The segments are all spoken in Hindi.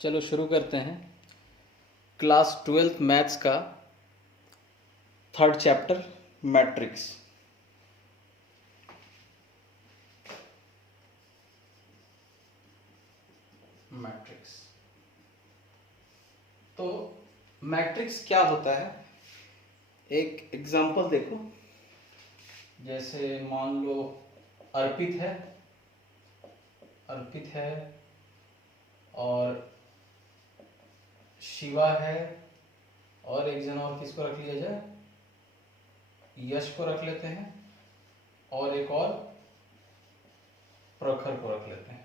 चलो शुरू करते हैं। क्लास 12th मैथ्स का 3rd चैप्टर मैट्रिक्स। तो मैट्रिक्स क्या होता है, एक एग्जांपल देखो। जैसे मान लो अर्पित है और शिवा है और एक जन और किसको रख लिया जाए, यश को रख लेते हैं और एक और प्रखर को रख लेते हैं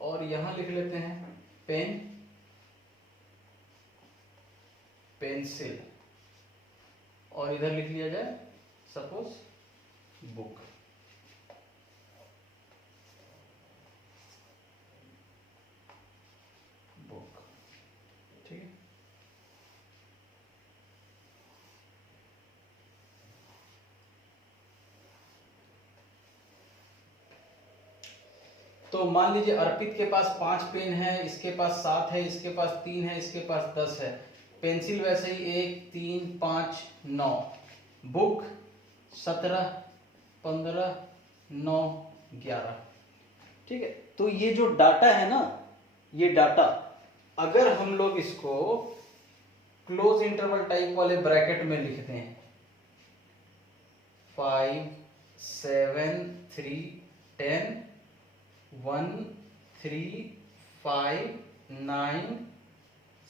और यहां लिख लेते हैं पेंसिल और इधर लिख लिया जाए सपोज बुक। ठीक है। तो मान लीजिए अर्पित के पास 5 पेन है, इसके पास 7 है, इसके पास 3 है, इसके पास 10 है। पेंसिल वैसे ही 1 3 5 9, बुक 17 15 9 11। ठीक है। तो ये जो डाटा है ना, ये डाटा अगर हम लोग इसको क्लोज इंटरवल टाइप वाले ब्रैकेट में लिखते हैं 5 7 3 10 1 3 5 9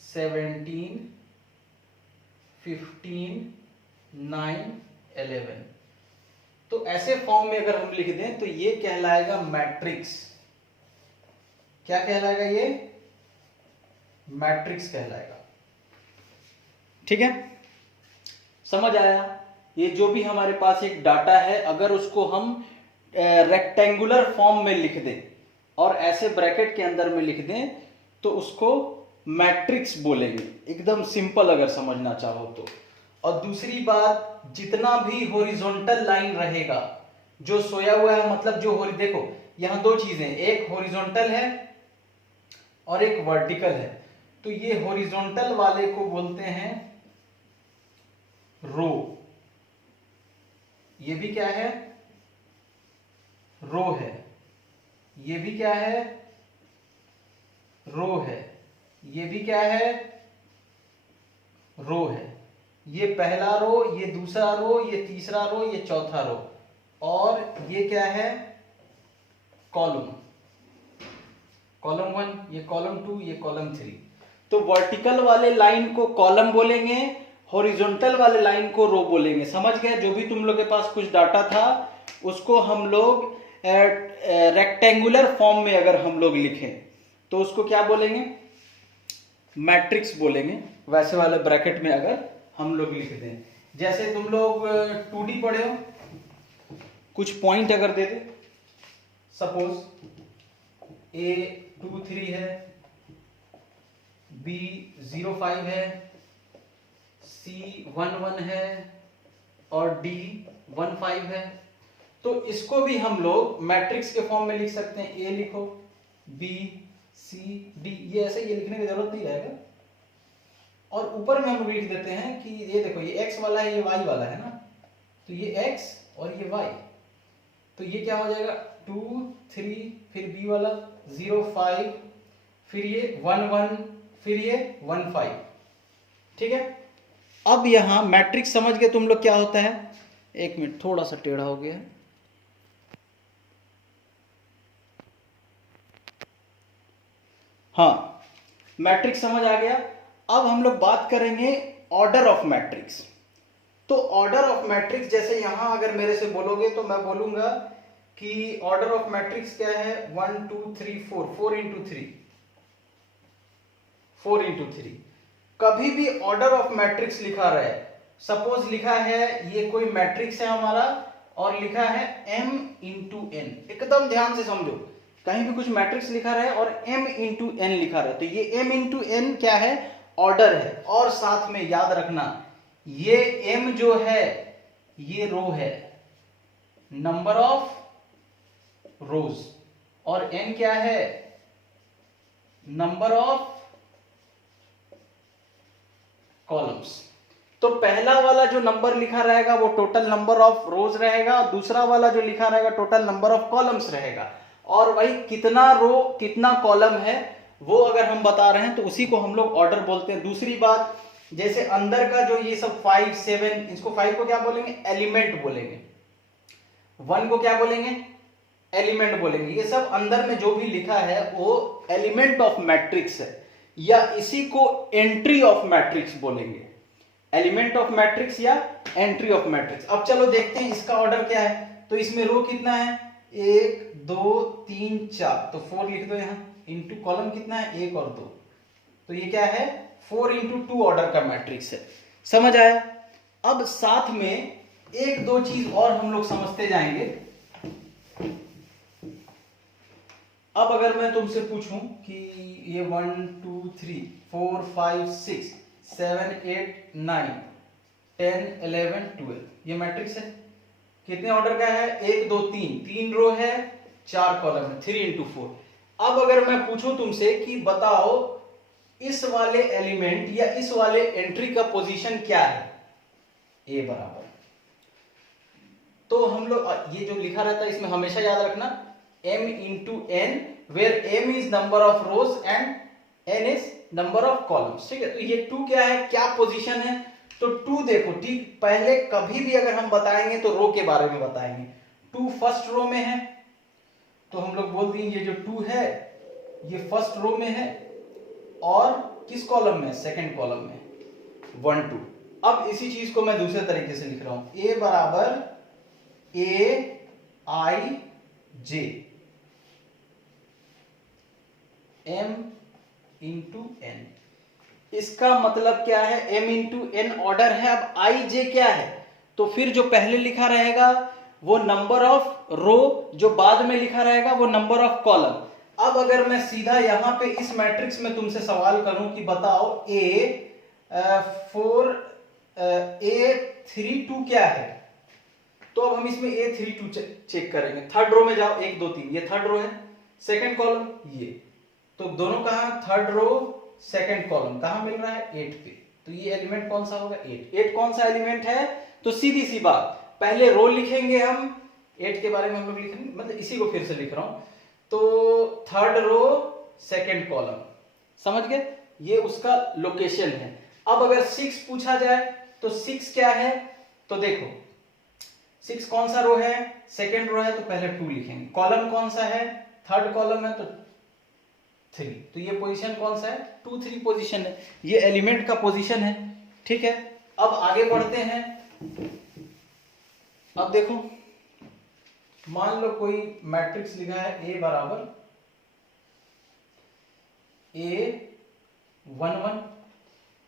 17 15 9 11, तो ऐसे फॉर्म में अगर हम लिख दें तो ये कहलाएगा मैट्रिक्स। क्या कहलाएगा? ये मैट्रिक्स कहलाएगा। ठीक है, समझ आया? ये जो भी हमारे पास एक डाटा है, अगर उसको हम रेक्टेंगुलर फॉर्म में लिख दें और ऐसे ब्रैकेट के अंदर में लिख दें तो उसको मैट्रिक्स बोलेंगे। एकदम सिंपल अगर समझना चाहो तो। और दूसरी बात, जितना भी हॉरिजॉन्टल लाइन रहेगा जो सोया हुआ है, मतलब जो देखो यहां दो चीजें, एक हॉरिजॉन्टल है और एक वर्टिकल है। तो ये हॉरिजॉन्टल वाले को बोलते हैं रो। ये भी क्या है? रो है। ये भी क्या है? रो है। ये भी क्या है? रो है। ये पहला रो, ये दूसरा रो, ये तीसरा रो, ये चौथा रो, और ये क्या है? कॉलम। कॉलम 1, ये कॉलम 2, ये कॉलम 3। तो वर्टिकल वाले लाइन को कॉलम बोलेंगे, हॉरिजॉन्टल वाले लाइन को रो बोलेंगे। समझ गए? जो भी तुम लोग के पास कुछ डाटा था उसको हम लोग रेक्टेंगुलर फॉर्म में अगर हम लोग लिखें तो उसको क्या बोलेंगे? मैट्रिक्स बोलेंगे। वैसे वाले ब्रैकेट में अगर हम लोग लिख दें, जैसे तुम लोग 2D पढ़े हो, कुछ पॉइंट अगर दे दे, सपोज A 2 3 है, B 0 5 है, C 1 1 है और D 1 5 है। तो इसको भी हम लोग मैट्रिक्स के फॉर्म में लिख सकते हैं। A लिखो, B C D, ये ऐसे ये लिखने की जरूरत नहीं रहेगा। और ऊपर में हम लिख देते हैं कि ये देखो, ये x वाला है, ये y वाला है ना, तो ये x और ये y, तो ये क्या हो जाएगा? 2 3, फिर b वाला 0 5, फिर ये 1 1, फिर ये 1 5। ठीक है। अब यहां मैट्रिक्स समझ गए तुम लोग क्या होता है? एक मिनट, थोड़ा सा टेढ़ा हो गया है। हाँ, मैट्रिक्स समझ आ गया। अब हम लोग बात करेंगे ऑर्डर ऑफ मैट्रिक्स। तो ऑर्डर ऑफ मैट्रिक्स, जैसे यहां अगर मेरे से बोलोगे तो मैं बोलूंगा कि ऑर्डर ऑफ मैट्रिक्स क्या है? 1 2 3 4, 4 into 3, 4 into 3। कभी भी ऑर्डर ऑफ मैट्रिक्स लिखा रहे, सपोज लिखा है ये कोई मैट्रिक्स है हमारा और लिखा है m into n, एकदम ध्यान से समझो, कहीं भी कुछ मैट्रिक्स लिखा रहे और m into n लिखा रहे, तो ये m into n क्या है? ऑर्डर है। और साथ में याद रखना, ये m जो है ये रो है, नंबर ऑफ रोज, और n क्या है? Number of columns. तो पहला वाला जो नंबर लिखा रहेगा वो टोटल नंबर ऑफ रोज रहेगा, और दूसरा वाला जो लिखा रहेगा टोटल नंबर ऑफ कॉलम्स रहेगा। और वही कितना रो कितना कॉलम है वो अगर हम बता रहे हैं तो उसी को हम लोग ऑर्डर बोलते हैं। दूसरी बात, जैसे अंदर का जो ये सब 5 7, इसको 5 को क्या बोलेंगे? एलिमेंट बोलेंगे। 1 को क्या बोलेंगे? एलिमेंट बोलेंगे। ये सब अंदर में जो भी लिखा है वो एलिमेंट ऑफ मैट्रिक्स है, या इसी को एंट्री ऑफ मैट्रिक्स बोलेंगे। एलिमेंट ऑफ मैट्रिक्स या एंट्री ऑफ मैट्रिक्स। अब चलो देखते हैं इसका ऑर्डर क्या है। तो इसमें रो कितना है? 1 2 3 4, तो 4 लिख दो यहां। इंटू कॉलम कितना है? 1 और 2, तो ये क्या है? 4 इंटू 2 ऑर्डर का मैट्रिक्स है। समझ आया? अब साथ में एक दो चीज और हम लोग समझते जाएंगे। अब अगर मैं तुमसे पूछूं कि ये 1 2 3 4 5 6 7 8 9 10 11 12 ये मैट्रिक्स है। कितने ऑर्डर का है? 1 2 3, 3 रो है, 4 कॉलम है, 3 इंटू 4। अब अगर मैं पूछूं तुमसे कि बताओ इस वाले एलिमेंट या इस वाले एंट्री का पोजीशन क्या है? ए बराबर, तो हम लोग ये जो लिखा रहता है इसमें हमेशा याद रखना m into n, where m is number of rows and n is number of columns. ठीक है, तो ये 2 क्या है? क्या पोजीशन है? तो 2 देखो, ठीक पहले कभी भी अगर हम बताएंगे तो रो के बारे में बताएंगे। 2 फर्स्ट रो में है, तो हम लोग बोल देंगे ये जो 2 है ये फर्स्ट रो में है, और किस कॉलम में? सेकंड कॉलम में, 1 2। अब इसी चीज को मैं दूसरे तरीके से लिख रहा हूं, a बराबर a i j m into n. इसका मतलब क्या है? m इंटू एन ऑर्डर है। अब i j क्या है? तो फिर जो पहले लिखा रहेगा वो नंबर ऑफ रो, जो बाद में लिखा रहेगा वो नंबर ऑफ कॉलम। अब अगर मैं सीधा यहां पे इस मैट्रिक्स में तुमसे सवाल करूं कि बताओ A32 क्या है, तो अब हम इसमें A32 चेक करेंगे। थर्ड रो में जाओ, 1 2 3, ये थर्ड रो है, सेकंड कॉलम ये, तो दोनों कहां? थर्ड रो सेकंड कॉलम कहां मिल रहा है? 8 पे। तो ये एलिमेंट कौन सा होगा? 8 कौन सा एलिमेंट है? तो सीधी सी बात, पहले रो लिखेंगे हम, 8 के बारे में हम लोग लिखेंगे, मतलब इसी को फिर से लिख रहा हूं। तो थर्ड रो सेकंड कॉलम, समझ गए? ये उसका लोकेशन है। अब अगर 6 पूछा जाए तो 6 क्या है? तो देखो 6 कौन सा रो है? सेकंड रो है, तो पहले 2 लिखेंगे। कॉलम कौन सा है? थर्ड कॉलम है, तो 3। तो ये पोजीशन कौन सा है? 2 3 पोजीशन है, ये एलिमेंट का पोजीशन है। ठीक है, अब आगे बढ़ते हैं। अब देखो, मान लो कोई मैट्रिक्स लिखा है A बराबर A11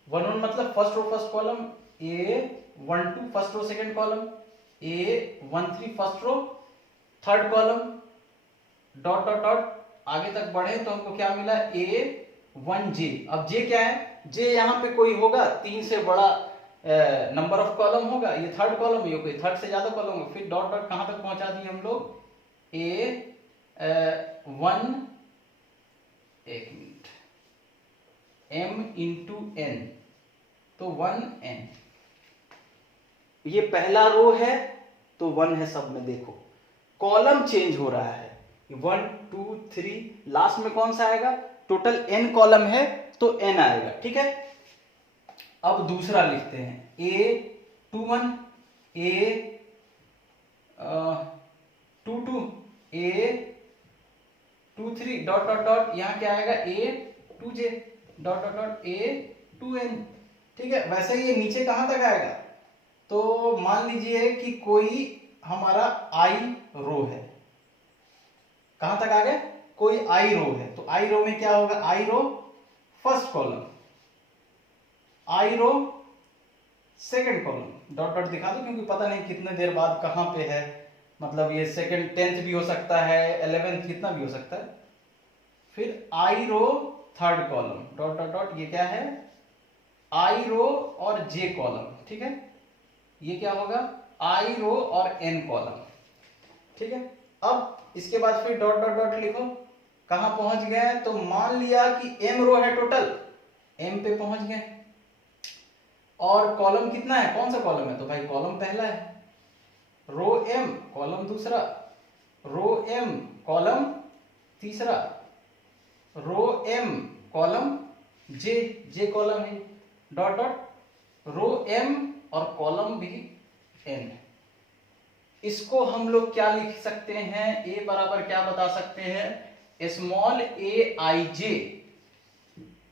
11 मतलब first row first column, A12 first row second column, A13 first row third column, dot dot dot आगे तक बढ़े तो हमको क्या मिला? A1J। अब J क्या है? J यहाँ पे कोई होगा 3 से बड़ा नंबर ऑफ कॉलम होगा, ये थर्ड कॉलम, ये कोई थर्ड से ज्यादा कॉलम होगा। फिर डॉट डॉट कहां तक पहुंचा दिए हम लोग? A1 एक मिनट, M इंटू एन, तो 1n। ये पहला रो है तो 1 है सब में। देखो कॉलम चेंज हो रहा है, 1 2 3, लास्ट में कौन सा आएगा? टोटल n कॉलम है तो n आएगा। ठीक है, अब दूसरा लिखते हैं, A21 A22 A23 dot dot dot, यहाँ क्या आएगा? A2J dot dot dot A2N। ठीक है, वैसे ये नीचे कहां तक आएगा? तो मान लीजिए कि कोई हमारा I रो है, कहां तक आ गया? कोई I रो है, तो I रो में क्या होगा? I row first column, I row second column, dot dot दिखा दो क्योंकि पता नहीं कितने देर बाद कहां पे है, मतलब ये सेकंड 10th भी हो सकता है, 11th कितना भी हो सकता है। फिर I row third column, dot dot dot, ये क्या है? I रो और J कॉलम। ठीक है, ये क्या होगा? I रो और N कॉलम। ठीक है, अब इसके बाद फिर डॉट डॉट डॉट लिखो, कहां पहुंच गए? तो मान लिया कि m रो है टोटल, m पे पहुंच गए। और कॉलम कितना है, कौन सा कॉलम है? तो भाई कॉलम पहला है, रो m कॉलम दूसरा, रो m कॉलम तीसरा, रो m कॉलम j कॉलम है, डॉट डॉट रो m और कॉलम भी n। इसको हम लोग क्या लिख सकते हैं? a बराबर क्या बता सकते हैं? स्मॉल a i j,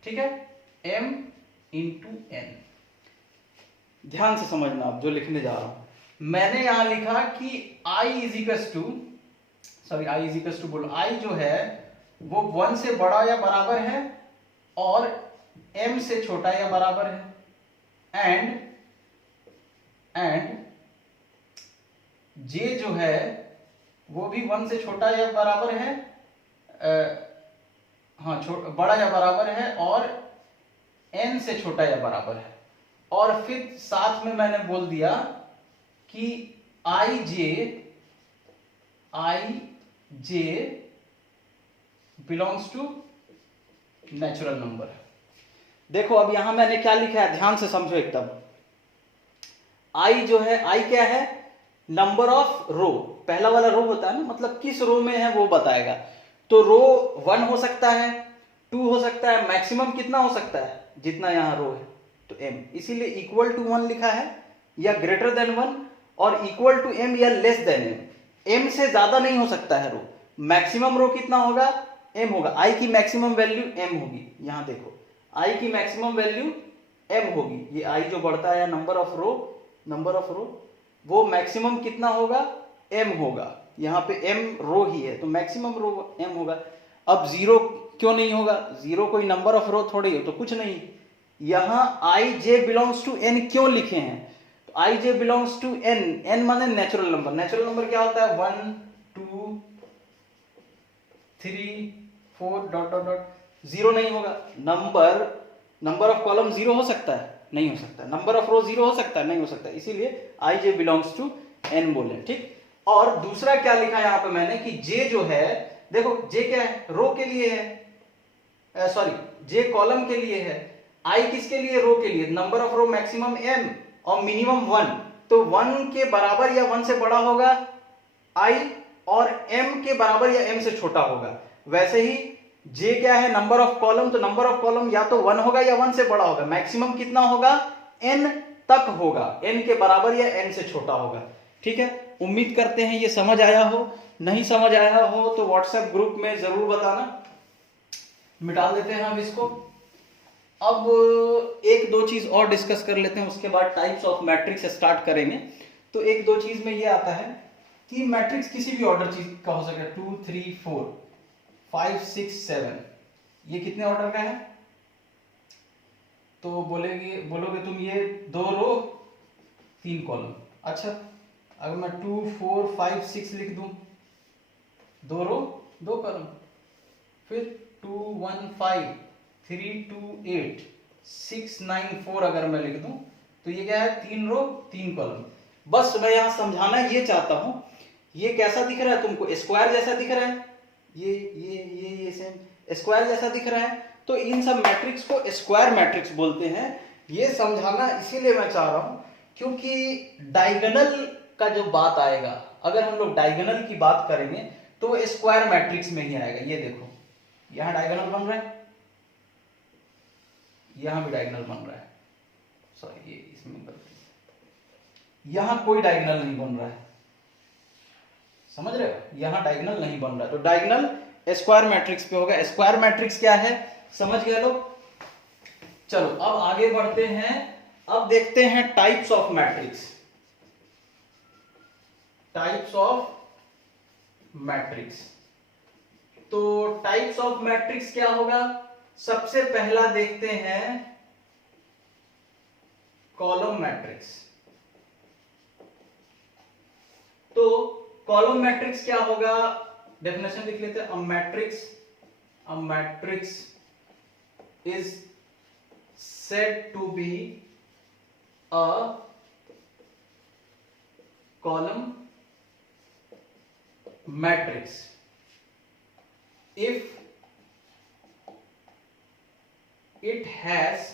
ठीक है, m इंटू n। ध्यान से समझना आप जो लिखने जा रहा हूं। मैंने यहां लिखा कि i is equal to, sorry i is equal to बोलो, i जो है वो 1 से बड़ा या बराबर है और m से छोटा या बराबर है, एंड j जो है वो भी 1 से छोटा या बराबर है, बड़ा या बराबर है और n से छोटा या बराबर है। और फिर साथ में मैंने बोल दिया कि i j belongs to natural number. देखो अब यहां मैंने क्या लिखा है, ध्यान से समझो एकदम। i जो है, i क्या है? नंबर ऑफ रो, पहला वाला रो होता है ना, मतलब किस रो में है वो बताएगा। तो रो 1 हो सकता है, 2 हो सकता है, मैक्सिमम कितना हो सकता है? जितना यहां रो है, तो m, इसीलिए इक्वल टू 1 लिखा है, या ग्रेटर देन 1, और इक्वल टू m या लेस देन m। m से ज्यादा नहीं हो सकता है रो। मैक्सिमम रो कितना होगा? m होगा। i की मैक्सिमम वैल्यू m होगी। यहां देखो, i की मैक्सिमम वैल्यू m होगी। ये i जो बढ़ता है नंबर ऑफ रो, वो मैक्सिमम कितना होगा? m होगा। यहाँ पे m रो ही है तो मैक्सिमम रो m होगा। अब जीरो क्यों नहीं होगा? जीरो कोई नंबर ऑफ रो थोड़ी हो, तो कुछ नहीं। यहाँ i j belongs to n क्यों लिखे हैं? तो i j belongs to n, n माने नेचुरल नंबर। नेचुरल नंबर क्या होता है? 1 2 3 4 डॉट डॉट डॉट। जीरो नहीं होगा। नंबर ऑफ कॉलम जीरो हो सकता है? नहीं हो सकता। नंबर ऑफ रो जीरो हो सकता है? नहीं हो सकता। इसीलिए i j belongs to n बोले, ठीक। और दूसरा क्या लिखा यहां पे मैंने कि j जो है, देखो j क्या है? रो के लिए है, सॉरी j कॉलम के लिए है, i किसके लिए? रो के लिए। Number of row maximum m और मिनिमम 1, तो 1 के बराबर या 1 से बड़ा होगा i, और m के बराबर या m से छोटा होगा। वैसे ही j क्या है? नंबर ऑफ कॉलम, तो नंबर ऑफ कॉलम या तो 1 होगा या 1 से बड़ा होगा। मैक्सिमम कितना होगा? n तक होगा, n के बराबर या n से छोटा होगा, ठीक है। उम्मीद करते हैं ये समझ आया हो। नहीं समझ आया हो तो व्हाट्सएप ग्रुप में जरूर बताना, मिटा देते हैं हम इसको। अब एक दो चीज और डिस्कस कर लेते हैं, उसके बाद टाइप्स ऑफ मैट्रिक्स स्टार्ट करेंगे। तो एक दो चीज में ये आता है कि मैट्रिक्स किसी भी ऑर्डर चीज का हो सकता है, 2 3 4 5 6 7, ये कितने ऑर्डर का है? तो बोलोगे तुम ये 2 रो 3 कॉलम। अच्छा, अगर मैं 2 4 5 6 लिख दूं, 2 रो 2 कॉलम, फिर 2 1 5 3 2 8 6 9 4 अगर मैं लिख दूं, तो ये क्या है? 3 रो 3 कॉलम। बस मैं यहां समझाना ये चाहता हूं, ये कैसा दिख रहा है तुमको? स्क्वायर जैसा दिख रहा है? ये सेम स्क्वायर जैसा दिख रहा है। तो इन सब मैट्रिक्स को स्क्वायर मैट्रिक्स बोलते हैं। ये समझाना इसीलिए मैं चाह रहा हूं क्योंकि डायगोनल का जो बात आएगा, अगर हम लोग डायगोनल की बात करेंगे तो वो स्क्वायर मैट्रिक्स में ही आएगा। ये देखो, यहां डायगोनल बन रहा है, यहां भी डायगोनल बन रहा है, सॉरी ये इसमें गलती, यहां कोई डायगोनल नहीं बन रहा है, समझ रहे हो? यहां डायगोनल नहीं बन रहा है, तो डायगोनल स्क्वायर मैट्रिक्स पे होगा। स्क्वायर मैट्रिक्स क्या है, समझ गए लोग? चलो अब आगे बढ़ते हैं। अब देखते हैं types of matrix. Types of matrix, तो टाइप्स ऑफ मैट्रिक्स क्या होगा? सबसे पहला देखते हैं कॉलम मैट्रिक्स। तो कॉलम मैट्रिक्स क्या होगा? डेफिनेशन लिख लेते हैं। अ matrix is said to be a column matrix if it has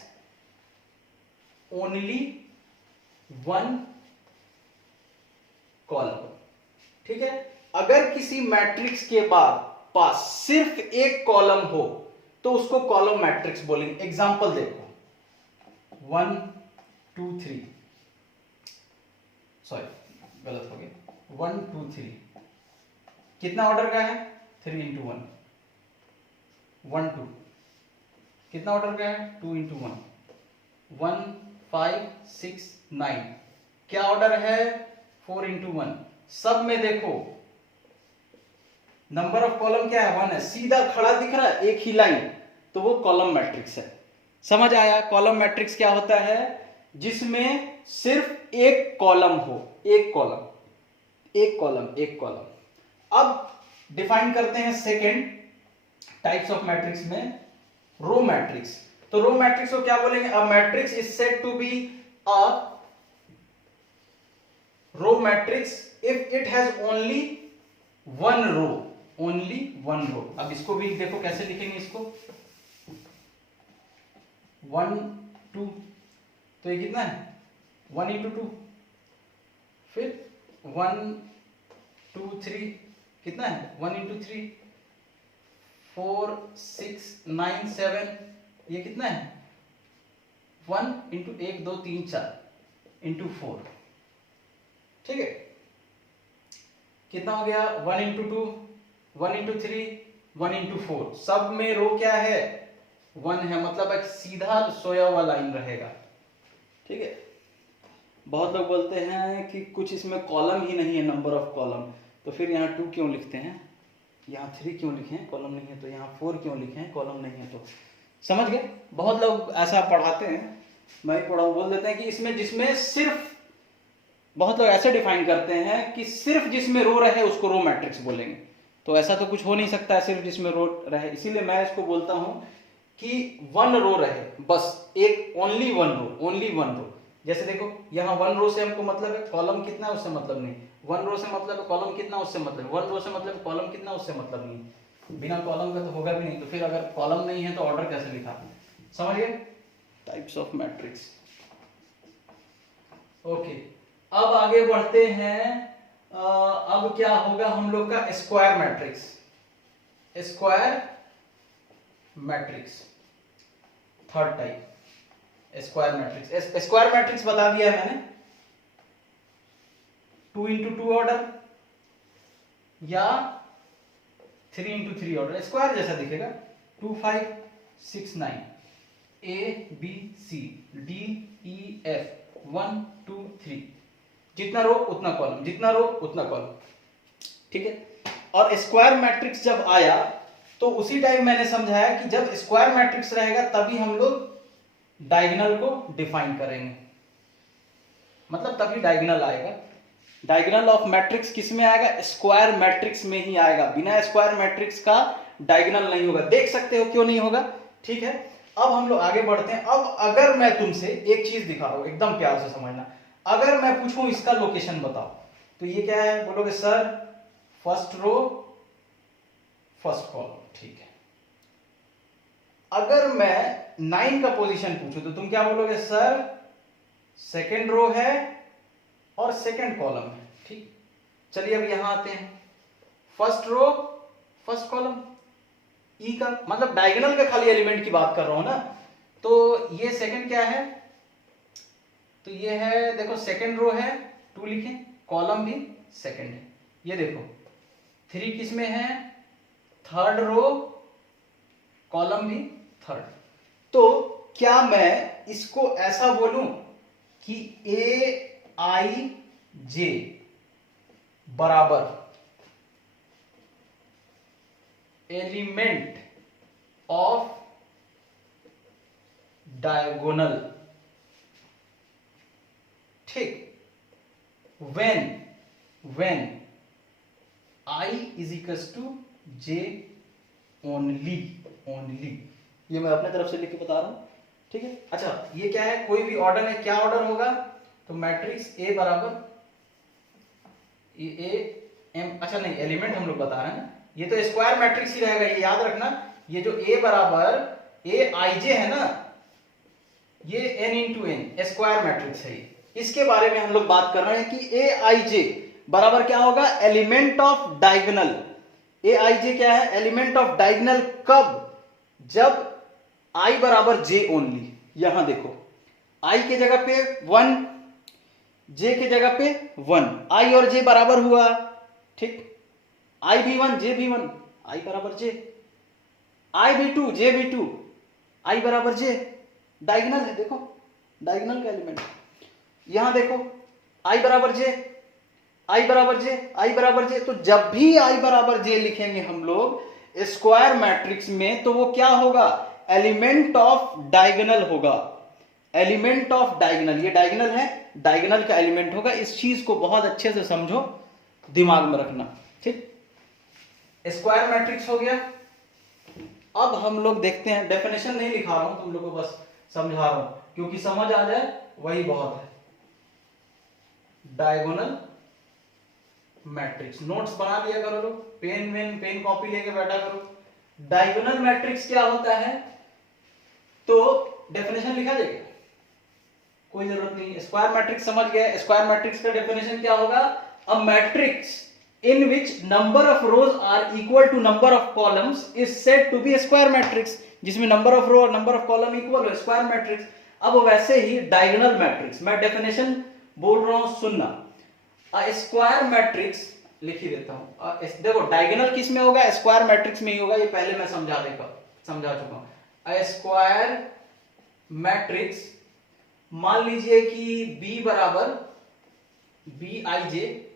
only one column. ठीक है, अगर किसी मैट्रिक्स के बाद पास सिर्फ एक कॉलम हो तो उसको कॉलम मैट्रिक्स बोलेंगे। एग्जांपल देखो 1 2 3, सॉरी गलत हो गया, 1 2 3 कितना ऑर्डर का है 3 इंटू 1, 1 2 कितना ऑर्डर का है 2 इंटू 1, 1 5 6 9 क्या ऑर्डर है 4 इंटू 1। सब में देखो नंबर ऑफ कॉलम क्या है 1 है, सीधा खड़ा दिख रहा है एक ही लाइन, तो वो कॉलम मैट्रिक्स है। समझ आया? कॉलम मैट्रिक्स क्या होता है? जिसमें सिर्फ एक कॉलम हो, एक कॉलम एक कॉलम एक कॉलम। अब डिफाइन करते हैं सेकेंड टाइप्स ऑफ मैट्रिक्स में, रो मैट्रिक्स। तो रो मैट्रिक्स को क्या बोलेंगे? A matrix is said to be a row matrix if it has only one row, only one row. अब इसको भी देखो कैसे लिखेंगे इसको, 1 2, तो ये कितना है 1 इंटू 2, फिर 1 2 3 कितना है 1 इंटू 3, 4 6 9 7 ये कितना है 1 इंटू 1 2 3 4 इंटू 4। ठीक है, कितना हो गया 1 इंटू 2, 1 इंटू 3, 1 इंटू 4। सब में रो क्या है 1 है, मतलब एक सीधा सोया हुआ लाइन रहेगा। ठीक है, बहुत लोग बोलते हैं कि कुछ इसमें कॉलम ही नहीं है, नंबर ऑफ कॉलम, तो फिर यहाँ 2 क्यों लिखते हैं, यहाँ 3 क्यों लिखे हैं कॉलम नहीं है, तो यहाँ 4 क्यों लिखे हैं कॉलम नहीं है। तो समझ गए? बहुत लोग ऐसा पढ़ाते हैं, मैं पढ़ा बोल देते हैं कि इसमें जिसमें सिर्फ, बहुत लोग ऐसे डिफाइन करते हैं कि सिर्फ जिसमें रो रहे उसको रो मैट्रिक्स बोलेंगे। तो ऐसा तो कुछ हो नहीं सकता है सिर्फ जिसमें रो रहे, इसीलिए मैं इसको बोलता हूं कि वन रो रहे, बस एक only one row, only one रो। जैसे देखो यहाँ 1 रो से हमको मतलब है कॉलम कितना है उससे मतलब नहीं, 1 रो से मतलब है कॉलम कितना उससे मतलब, 1 रो से मतलब कॉलम कितना उससे मतलब नहीं, बिना कॉलम का तो होगा भी नहीं। तो फिर अगर कॉलम नहीं है तो ऑर्डर कैसे लिखा? समझ गए? Types of matrix. ओके, अब आगे बढ़ते हैं। अब क्या होगा हम लोग का square matrix, square matrix third type square matrix. Square matrix बता दिया है मैंने, 2 इंटू 2 ऑर्डर या 3 इंटू 3 ऑर्डर, स्क्वायर जैसा दिखेगा। 2 5 6 9 A B C D E F 1 2 3, जितना रो उतना कॉलम, जितना रो उतना कॉलम। ठीक है, और स्क्वायर मैट्रिक्स जब आया तो उसी टाइम मैंने समझाया कि जब स्क्वायर मैट्रिक्स रहेगा तभी हम लोग डायगोनल को डिफाइन करेंगे, मतलब तभी डायगोनल आएगा। डायगोनल ऑफ मैट्रिक्स किस में आएगा? स्क्वायर मैट्रिक्स में ही आएगा, बिना स्क्वायर मैट्रिक्स का डायगोनल नहीं होगा। देख सकते हो क्यों नहीं होगा। ठीक है, अब हम लोग आगे बढ़ते हैं। अब अगर मैं तुमसे एक चीज दिखा रहा हूं, एकदम प्यार से समझना, अगर मैं पूछूं इसका लोकेशन बताओ, तो ये क्या है? बोलोगे sir first row first column. ठीक है, अगर मैं 9 का पोजीशन पूछूं तो तुम क्या बोलोगे? सर सेकेंड रो है और सेकेंड कॉलम है। ठीक, चलिए अब यहां आते हैं, फर्स्ट रो फर्स्ट कॉलम, ई का मतलब डायगोनल का खाली एलिमेंट की बात कर रहा हूं ना। तो ये सेकेंड क्या है? तो ये है, देखो सेकेंड रो है 2 लिखें, कॉलम भी सेकेंड है। ये देखो 3 किस में है? थर्ड रो, कॉलम भी थर्ड। तो क्या मैं इसको ऐसा बोलूं कि ए आई जे बराबर एलिमेंट ऑफ डायगोनल? ठीक, when I is equals to j only, ये मैं अपने तरफ से लिख के बता रहा हूं। ठीक है, अच्छा ये क्या है? कोई भी ऑर्डर है, क्या ऑर्डर होगा? तो मैट्रिक्स ए बराबर ए एम, अच्छा नहीं एलिमेंट हम लोग बता रहे हैं ना, ये तो स्क्वायर मैट्रिक्स ही रहेगा, ये याद रखना। ये जो ए बराबर ए आई जे है ना, ये n into n square matrix है, इसके बारे में हम लोग बात कर रहे हैं कि ए आई जे बराबर क्या होगा, element of diagonal. A I जे क्या है, एलिमेंट ऑफ डायगोनल। कब, जब i बराबर जे ओनली। यहां देखो i के जगह पे 1, j के जगह पे 1, i और j बराबर हुआ, ठीक, i भी 1 j भी 1, i बराबर j, i भी 2 j भी 2, i बराबर j, डायगोनल है, देखो डायगोनल का एलिमेंट। यहां देखो i बराबर j, i बराबर j, i बराबर j, तो जब भी i बराबर j लिखेंगे हम लोग स्क्वायर मैट्रिक्स में, तो वो क्या होगा, एलिमेंट ऑफ डायगोनल होगा, एलिमेंट ऑफ डायगोनल। ये डायगोनल है, डायगोनल का एलिमेंट होगा। इस चीज को बहुत अच्छे से समझो, दिमाग में रखना, ठीक। स्क्वायर मैट्रिक्स हो गया। अब हम लोग देखते हैं, डेफिनेशन नहीं लिखा रहा हूं, तुम लोग को बस समझा रहा हूं, क्योंकि समझ आ जाए वही बहुत है। डायगोनल मैट्रिक्स नोट्स बना लिया करो लोग, पेन कॉपी लेके बैठा करो। डायगोनल मैट्रिक्स क्या होता है, तो डेफिनेशन लिखा जाएगा, कोई जरूरत नहीं। स्क्वायर मैट्रिक्स समझ गए, स्क्वायर मैट्रिक्स का डेफिनेशन क्या होगा, a matrix in which number of rows are equal to number of columns is said to be a square matrix, जिसमें number of row और number of column equal हो, स्क्वायर मैट्रिक्स। अब वैसे ही डायगोनल मैट्रिक्स, मैं डेफिनेशन बोल रहा हूं सुनना। स्क्वायर मैट्रिक्स लिख ही देता हूं। देखो डायगोनल किस में होगा, स्क्वायर मैट्रिक्स में ही होगा, ये पहले मैं समझा चुका हूं। स्क्वायर मैट्रिक्स, मान लीजिए कि B बराबर B I j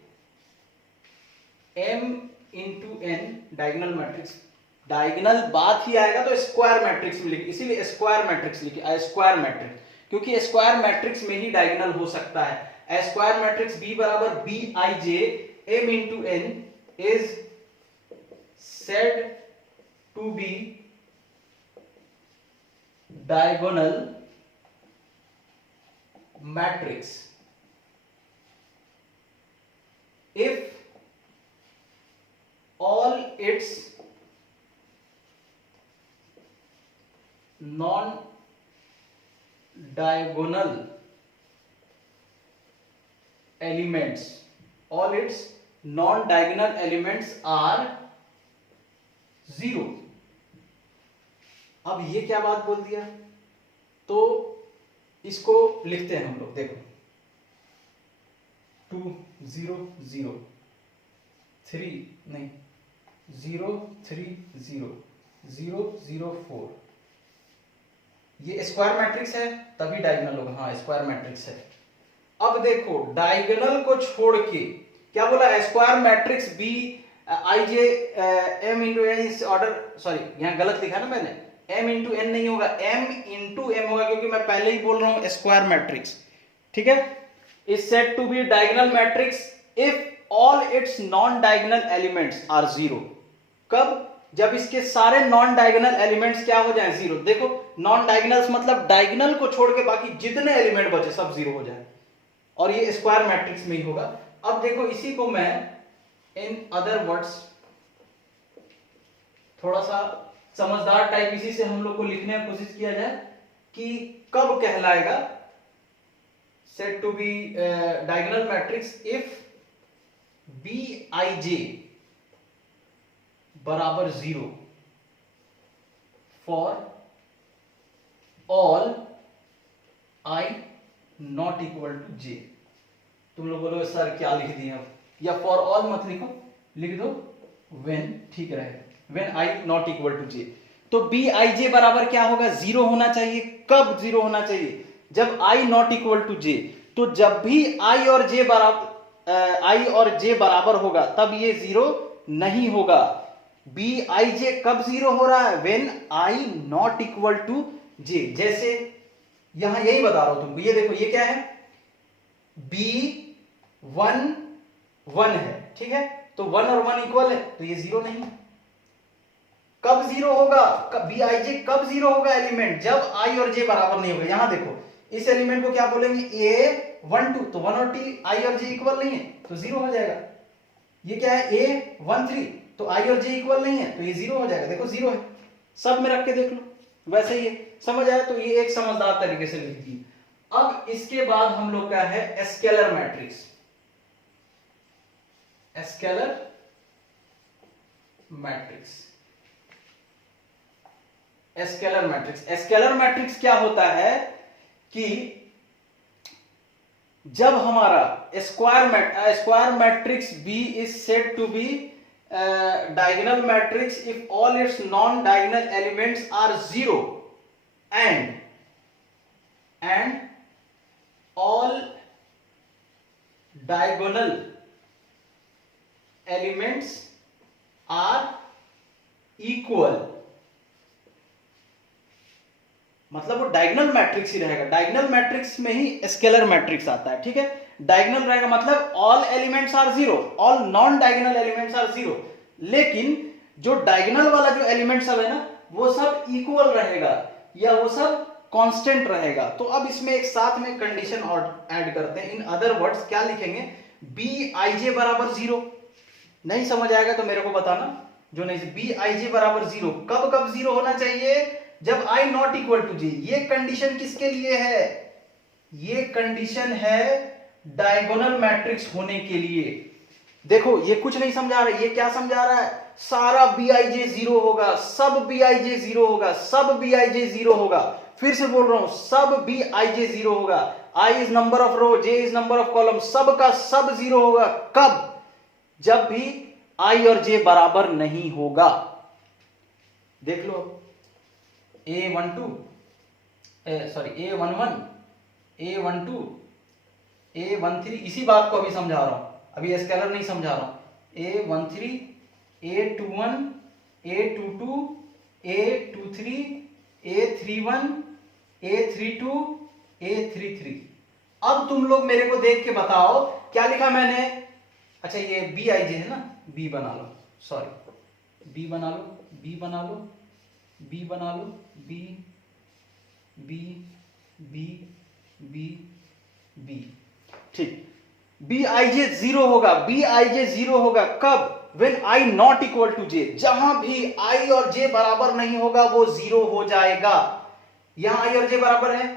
m into n, diagonal matrix, diagonal बात ही आएगा तो स्क्वायर मैट्रिक्स में लिखिए, इसीलिए स्क्वायर मैट्रिक्स लिखिए, स्क्वायर मैट्रिक्स, क्योंकि स्क्वायर मैट्रिक्स में ही डायगोनल हो सकता है। स्क्वायर मैट्रिक्स B बराबर B I j m into n is said to be diagonal matrix if all its non-diagonal elements, all its non-diagonal elements are 0। अब ये क्या बात बोल दिया, तो इसको लिखते हैं हम लोग, देखो 2 0 0 3 नहीं 0 3 0 0 0 4, ये स्क्वायर मैट्रिक्स है तभी डायगोनल होगा, हाँ स्क्वायर मैट्रिक्स है। अब देखो डायगोनल को छोड़ के क्या बोला, स्क्वायर मैट्रिक्स बी आई जे एम इंटू एन इस ऑर्डर, सॉरी यहां गलत लिखा ना मैंने, m इंटू एन नहीं होगा, m इंटू m होगा, क्योंकि मैं पहले ही बोल रहा हूं स्क्वायर मैट्रिक्स, ठीक है। Is said to be diagonal matrix if all its non diagonal elements are 0। कब, जब इसके सारे नॉन डायगोनल एलिमेंट्स क्या हो जाए, 0। देखो नॉन डायगोनल्स मतलब डायगोनल को छोड़ के बाकी जितने एलिमेंट बचे सब 0 हो जाए, और ये स्क्वायर मैट्रिक्स में ही होगा। अब देखो इसी को मैं इन अदर वर्ड्स थोड़ा सा समझदार टाइप इसी से हम लोग को लिखने की कोशिश किया जाए कि कब कहलाएगा said to be diagonal matrix if B I J बराबर 0 for all I not equal to J. तुम लोग बोलोगे सर क्या लिख दिए अब, या फॉर ऑल मत लिखो, लिख दो व्हेन, ठीक रहे, when I not equal to J. तो बी आई जे बराबर क्या होगा, 0 होना चाहिए। कब 0 होना चाहिए, जब आई नॉट इक्वल टू जे। तो जब भी आई और जे बराबर होगा तब ये 0 नहीं होगा। बी आई जे कब 0 हो रहा है, when I not equal to J. जैसे यहां यही बता रहा हूं तुमको, ये देखो ये क्या है, B1 1 है, ठीक है, तो 1 और 1 इक्वल है, तो ये 0 नहीं। कब 0 होगा, बी आई जे कब 0 होगा एलिमेंट, जब आई और जे बराबर नहीं होगा। यहां देखो इस एलिमेंट को क्या बोलेंगे, A12, तो 1 और आई और जे इक्वल नहीं है तो 0 हो जाएगा। ये क्या है, A13, तो आई और जे इक्वल नहीं है तो ये 0 हो जाएगा। देखो 0 है, सब में रख के देख लो, वैसे ही समझ आया। तो ये एक समझदार तरीके से लिख दी। अब इसके बाद हम लोग का है scalar matrix. Scalar matrix, scalar matrix. Scalar matrix क्या होता है कि जब हमारा square matrix b is said to be diagonal matrix if all its non-diagonal elements are zero and all diagonal elements are equal, मतलब वो डायगोनल मैट्रिक्स ही रहेगा। डायगोनल मैट्रिक्स में ही स्केलर मैट्रिक्स आता है, ठीक है। डायगोनल रहेगा मतलब all elements are zero, all non diagonal elements are zero, लेकिन जो डायगोनल वाला जो एलिमेंट सब है ना वो सब इक्वल रहेगा या वो सब कांस्टेंट रहेगा। तो अब इसमें एक साथ में कंडीशन और ऐड करते हैं। इन अदर वर्ड्स क्या लिखेंगे, बी आई जे बराबर जीरो। नहीं समझ आएगा तो मेरे को बताना, जो नहीं, बी आई जे बराबर जीरो। कब कब जीरो होना चाहिए, जब आई नॉट इक्वल टू जे। ये कंडीशन किसके लिए है, ये कंडीशन है डायगोनल मैट्रिक्स होने के लिए। देखो ये कुछ नहीं समझा रहा है, ये क्या समझा रहा है, सारा बी आई जे जीरो होगा, सब बी आई जे जीरो होगा, सब बी आई जे जीरो होगा। फिर से बोल रहा हूं, सब बी आई जे जीरो होगा। I is number of row, J is number of column, सब का सब जीरो होगा। कब, जब भी आई और जे बराबर नहीं होगा। देख लो, A12 sorry A11, A12, A13, इसी बात को अभी समझा रहा हूं, अभी स्केलर नहीं समझा रहा हूं। A13, A21, A22, A23, A31, A32, A33। अब तुम लोग मेरे को देख के बताओ क्या लिखा मैंने। अच्छा ये बी आई जे है ना, बी बना लो, सॉरी बी बना लो, बी बना लो, बी बना लो, B B B B B, ठीक। बी आई जे जीरो होगा, बी आई जे जीरो होगा कब, when I not equal to J. जहां भी आई और जे बराबर नहीं होगा वो जीरो हो जाएगा। यहां आई और जे बराबर है,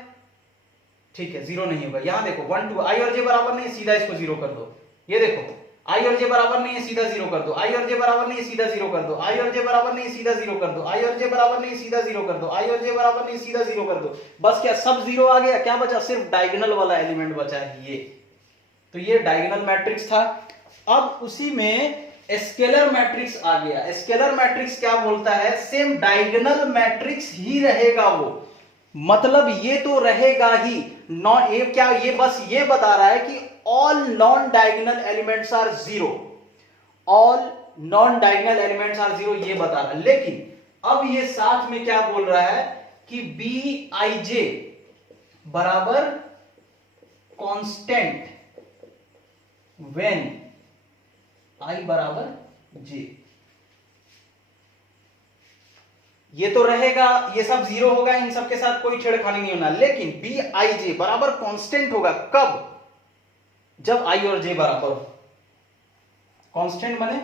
ठीक है, जीरो नहीं होगा। यहां देखो 1 2, आई और जे बराबर नहीं, सीधा इसको जीरो कर दो। ये देखो आई और जे बराबर नहीं है, सीधा जीरो कर दो। आई और जे बराबर नहीं है, सीधा जीरो कर दो। आई और जे बराबर नहीं है, सीधा जीरो कर दो। आई और जे बराबर नहीं है, सीधा जीरो कर दो। आई और जे बराबर नहीं है, सीधा जीरो कर दो। बस क्या सब जीरो आ गया, क्या बचा, सिर्फ डायगोनल वाला एलिमेंट बचा है ये। तो ये डायगोनल मैट्रिक्स था। अब उसी में स्केलर मैट्रिक्स आ गया। स्केलर मैट्रिक्स क्या बोलता है, सेम डायगोनल मैट्रिक्स ही रहेगा वो, मतलब ये तो रहेगा ही। नॉन, ये क्या, ये बस ये बता रहा है कि all non diagonal elements are zero, all non diagonal elements are zero, ये बता रहा है। लेकिन अब ये साथ में क्या बोल रहा है कि बी आई जे बराबर कांस्टेंट व्हेन आई बराबर जे। ये तो रहेगा, ये सब जीरो होगा, इन सब के साथ कोई छेड़खानी नहीं होना। लेकिन बी आई जे बराबर कांस्टेंट होगा कब, जब आई और जे बराबर हो। कांस्टेंट माने,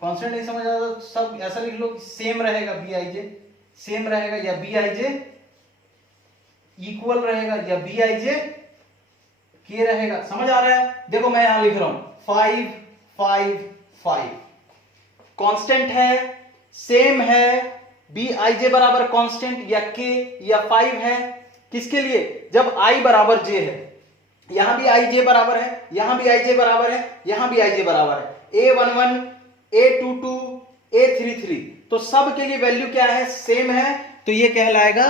कांस्टेंट नहीं समझ आ रहा, सब ऐसा लिख लो, सेम रहेगा, बी आई जे सेम रहेगा, या बी आई जे इक्वल रहेगा, या बी आई जे के रहेगा। समझ आ रहा है, देखो मैं यहां लिख रहा हूं 5 5 5, कांस्टेंट है, सेम है, बी आई जे बराबर कांस्टेंट या के या 5 है। किसके लिए, जब आई बराबर जे है। यहां भी आई जे बराबर है, यहां भी आई जे बराबर है, यहां भी आई जे बराबर है। A11, A22, A33, तो सब के लिए वैल्यू क्या है, सेम है। तो ये कहलाएगा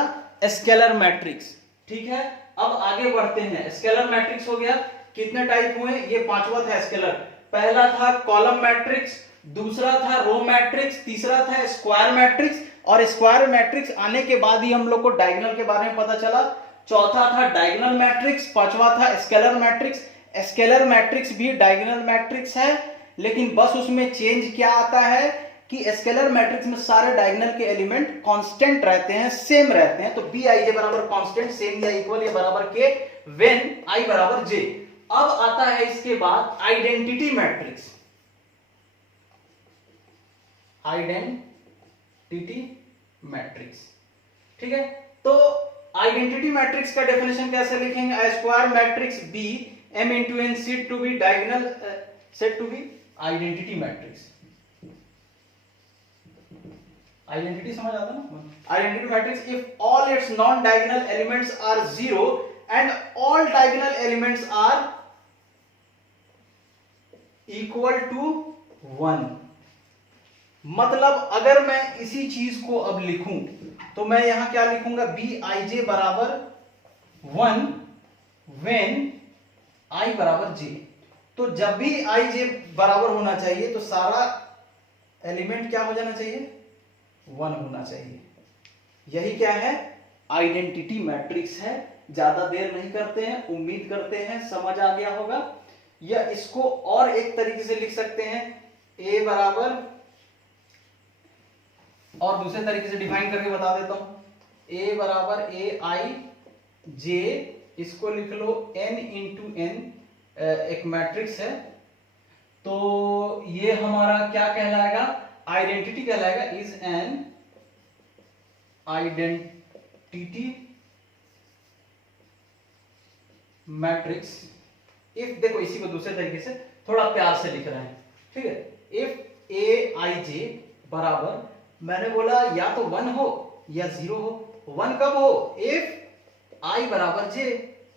स्केलर मैट्रिक्स, ठीक है। अब आगे बढ़ते हैं। स्केलर मैट्रिक्स हो गया, कितने टाइप हुए, ये पांचवा था स्केलर। पहला था कॉलम मैट्रिक्स, दूसरा था रो मैट्रिक्स, तीसरा था स्क्वायर मैट्रिक्स, और स्क्वायर मैट्रिक्स आने के बाद ही हम लोग को डायगोनल के बारे में पता चला। चौथा था डायगोनल मैट्रिक्स, पांचवा था स्केलर मैट्रिक्स। स्केलर मैट्रिक्स भी डायगोनल मैट्रिक्स है, लेकिन बस उसमें चेंज क्या आता है कि स्केलर मैट्रिक्स में सारे डायगोनल के एलिमेंट कांस्टेंट रहते हैं, सेम रहते हैं। तो बी आई जे बराबर कांस्टेंट, सेम या इक्वल या बराबर के, व्हेन आई बराबर जे। अब आता है इसके बाद आइडेंटिटी मैट्रिक्स। आइडेंटिटी मैट्रिक्स, ठीक है, तो आइडेंटिटी मैट्रिक्स का डेफिनेशन कैसे लिखेंगे? A square matrix B M into N said to be diagonal said to be identity matrix. Identity समझ आता ना? Identity matrix if all its non diagonal elements are zero and all diagonal elements are equal to 1। मतलब अगर मैं इसी चीज को अब लिखूं तो मैं यहां क्या लिखूंगा? बी आई जे बराबर 1 व्हेन आई बराबर जे। तो जब भी आई जे बराबर होना चाहिए तो सारा एलिमेंट क्या हो जाना चाहिए? 1 होना चाहिए। यही क्या है? आइडेंटिटी मैट्रिक्स है। ज्यादा देर नहीं करते हैं, उम्मीद करते हैं समझ आ गया होगा। या इसको और एक तरीके से लिख सकते हैं, ए बराबर, और दूसरे तरीके से डिफाइन करके बता देता हूं, ए बराबर ए आई जे, इसको लिख लो n इंटू एन, एक मैट्रिक्स है। तो ये हमारा क्या कहलाएगा? आइडेंटिटी कहलाएगा। Is an identity matrix if, देखो इसी को दूसरे तरीके से थोड़ा प्यार से लिख रहे हैं, ठीक है। इफ ए आई जे बराबर, मैंने बोला या तो 1 हो या 0 हो। 1 कब हो? इफ आई बराबर जे।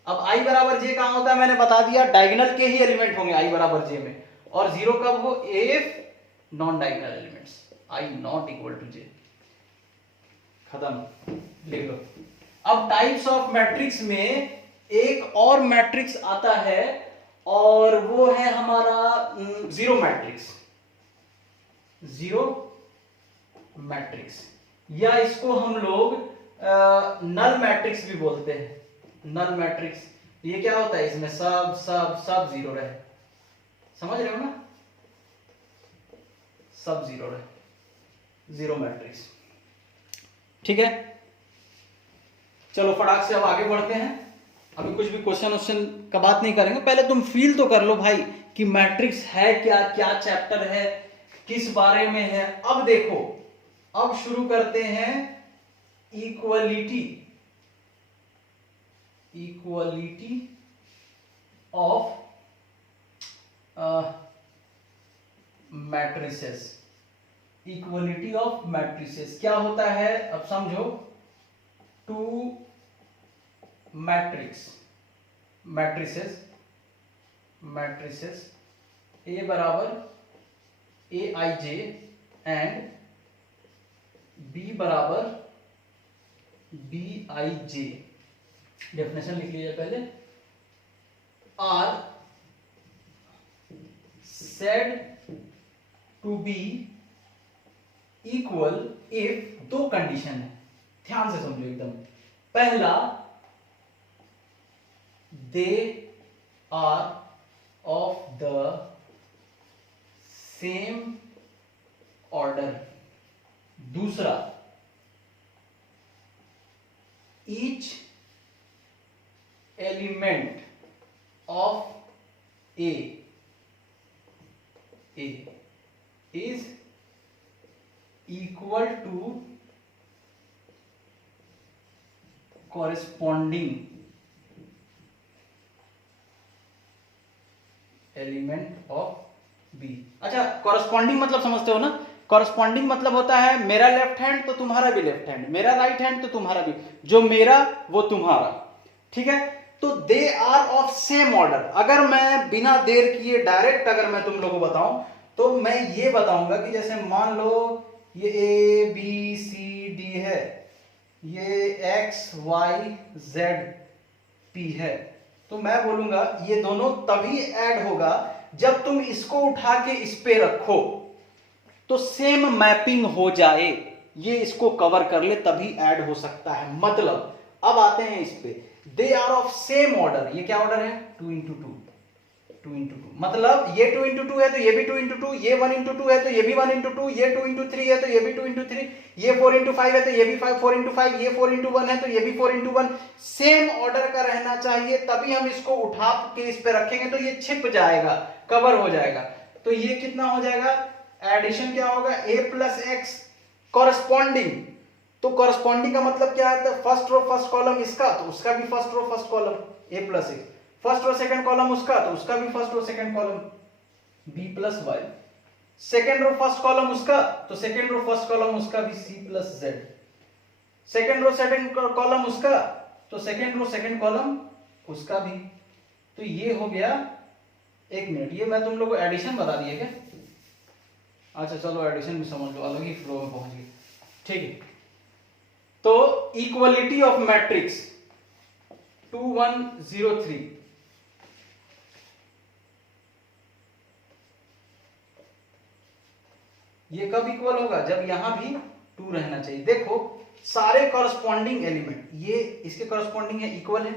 अब आई बराबर जे कहां होता है? मैंने बता दिया, डायगोनल के ही एलिमेंट होंगे आई बराबर जे में। और 0 कब हो? If non diagonal elements, I not equal to J. खत्म, लिख लो। अब टाइप्स ऑफ मैट्रिक्स में एक और मैट्रिक्स आता है और वो है हमारा जीरो मैट्रिक्स। जीरो मैट्रिक्स, या इसको हम लोग नल मैट्रिक्स भी बोलते हैं। नल मैट्रिक्स, ये क्या होता है? इसमें सब सब सब जीरो रहे। समझ रहे हो ना? सब जीरो रहे, जीरो मैट्रिक्स। ठीक है, चलो फटाक से अब आगे बढ़ते हैं। अभी कुछ भी क्वेश्चन का बात नहीं करेंगे, पहले तुम फील तो कर लो भाई कि मैट्रिक्स है क्या, क्या चैप्टर है, किस बारे में है। अब देखो, अब शुरू करते हैं equality, equality of matrices. Equality of matrices क्या होता है? अब समझो, two matrix, matrices, matrices A बराबर A I J and B बराबर बी आई जे। डेफिनेशन लिख लीजिए पहले। Are said to be equal if, दो कंडीशन है, ध्यान से समझो एकदम। पहला, they are of the same order. दूसरा, each element of A is equal to corresponding element of B. अच्छा, कॉरेस्पॉन्डिंग मतलब समझते हो ना? कॉरेस्पॉन्डिंग मतलब होता है मेरा लेफ्ट हैंड तो तुम्हारा भी लेफ्ट हैंड, मेरा राइट हैंड तो तुम्हारा भी, जो मेरा वो तुम्हारा। ठीक है, तो they are of same order. अगर मैं बिना देर किए डायरेक्ट अगर मैं तुम लोगों को बताऊं तो मैं ये बताऊंगा कि जैसे मान लो ये ए बी सी डी है, ये एक्स वाई जेड पी है, तो मैं बोलूंगा ये दोनों तभी ऐड होगा जब तुम इसको उठा के इस पे रखो तो सेम मैपिंग हो जाए, ये इसको कवर कर ले तभी ऐड हो सकता है। मतलब अब आते हैं इस पे, they are of same order. ये क्या ऑर्डर है? 2 into 2, 2 into 2। मतलब ये 2 into 2 है तो ये भी 2 into 2, ये 1 into 2 है तो ये भी 1 into 2, ये 2 into 3 है तो ये भी 2 into 3, ये 4 into 5 है तो ये भी 4 into 5, ये 4 into 1 है तो ये भी 4 into 1। सेम ऑर्डर का रहना चाहिए, तभी हम इसको उठा के इस पे रखेंगे तो ये छिप जाएगा, कवर हो जाएगा। तो ये कितना हो जाएगा? एडिशन क्या होगा? a प्लस एक्स कॉरेस्पॉन्डिंग तो कॉरस्पॉन्डिंग का मतलब क्या है, फर्स्ट रो फर्स्ट कॉलम इसका तो उसका भी first row first column a plus x, first row second column उसका तो उसका भी first row second column b plus y, second row first column उसका तो सेकंड रो फर्स्ट कॉलम उसका भी c plus z, second row second column उसका तो सेकंड रो सेकंड कॉलम उसका भी। तो ये हो गया, एक मिनट, ये मैं तुम लोगों को एडिशन बता दिया क्या? अच्छा चलो एडिशन भी समझ लो, अलग ही फ्लो में पहुंच गए, ठीक है। तो इक्वलिटी ऑफ मैट्रिक्स 2103, ये कब इक्वल होगा, जब यहां भी 2 रहना चाहिए। देखो सारे कॉरस्पॉन्डिंग एलिमेंट, ये इसके कॉरस्पॉन्डिंग है इक्वल है,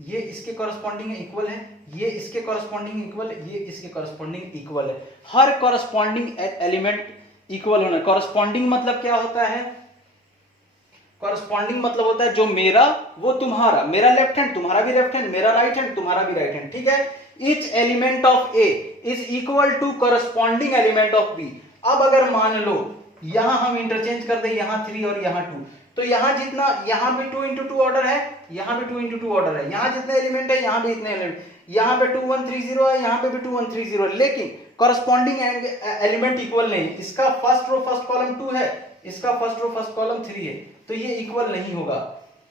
ये इसके कॉरस्पॉन्डिंग है इक्वल है, ये इसके कॉरस्पॉन्डिंग इक्वल है, ये इसके कॉरस्पॉन्डिंग इक्वल है। हर कॉरस्पॉन्डिंग एलिमेंट इक्वल होना। कॉरस्पॉन्डिंग मतलब क्या होता है, कॉरस्पॉन्डिंग मतलब होता है जो मेरा वो तुम्हारा, मेरा लेफ्ट हैंड तुम्हारा भी लेफ्ट हैंड, मेरा राइट हैंड तुम्हारा भी राइट हैंड, ठीक है। Each element of A is equal to corresponding element of B. अब अगर मान लो यहां हम इंटरचेंज कर दें, यहां 3 और यहां 2, तो यहां जितना, यहां भी 2 into 2 ऑर्डर है, यहां भी 2 into 2 ऑर्डर है, यहां जितने एलिमेंट है यहां भी इतने एलिमेंट, यहां पे 2130 है, यहां पे भी 2130 है, लेकिन कॉरस्पॉन्डिंग एलिमेंट इक्वल नहीं। इसका फर्स्ट रो फर्स्ट कॉलम 2 है, इसका फर्स्ट रो फर्स्ट कॉलम 3 है, तो ये इक्वल नहीं होगा।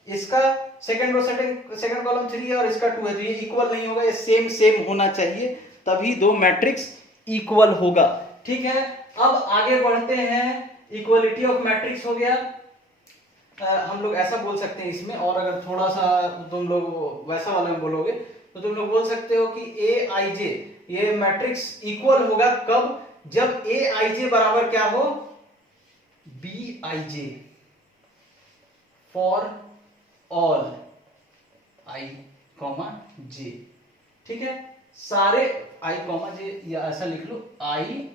इसका सेकंड रो सेकंड कॉलम 3 है और इसका 2 है, तो ये इक्वल नहीं होगा, ये सेम सेम होना चाहिए, तभी दो मैट्रिक्स इक्वल होगा, ठीक है। अब आगे बढ़ते हैं, इक्वलिटी ऑफ मैट्रिक्स हो गया। हम लोग ऐसा बोल सकते हैं इसमें, और अगर थोड़ा सा तुम लोग वैसा वाला में बोलोगे तो तुम लोग बोल सकते हो कि ए आई जे, ये मैट्रिक्स इक्वल होगा कब, जब ए आई जे बराबर क्या हो, B I J for all I comma J, ठीक है। सारे आई कॉमा जे, या ऐसा लिख लो आई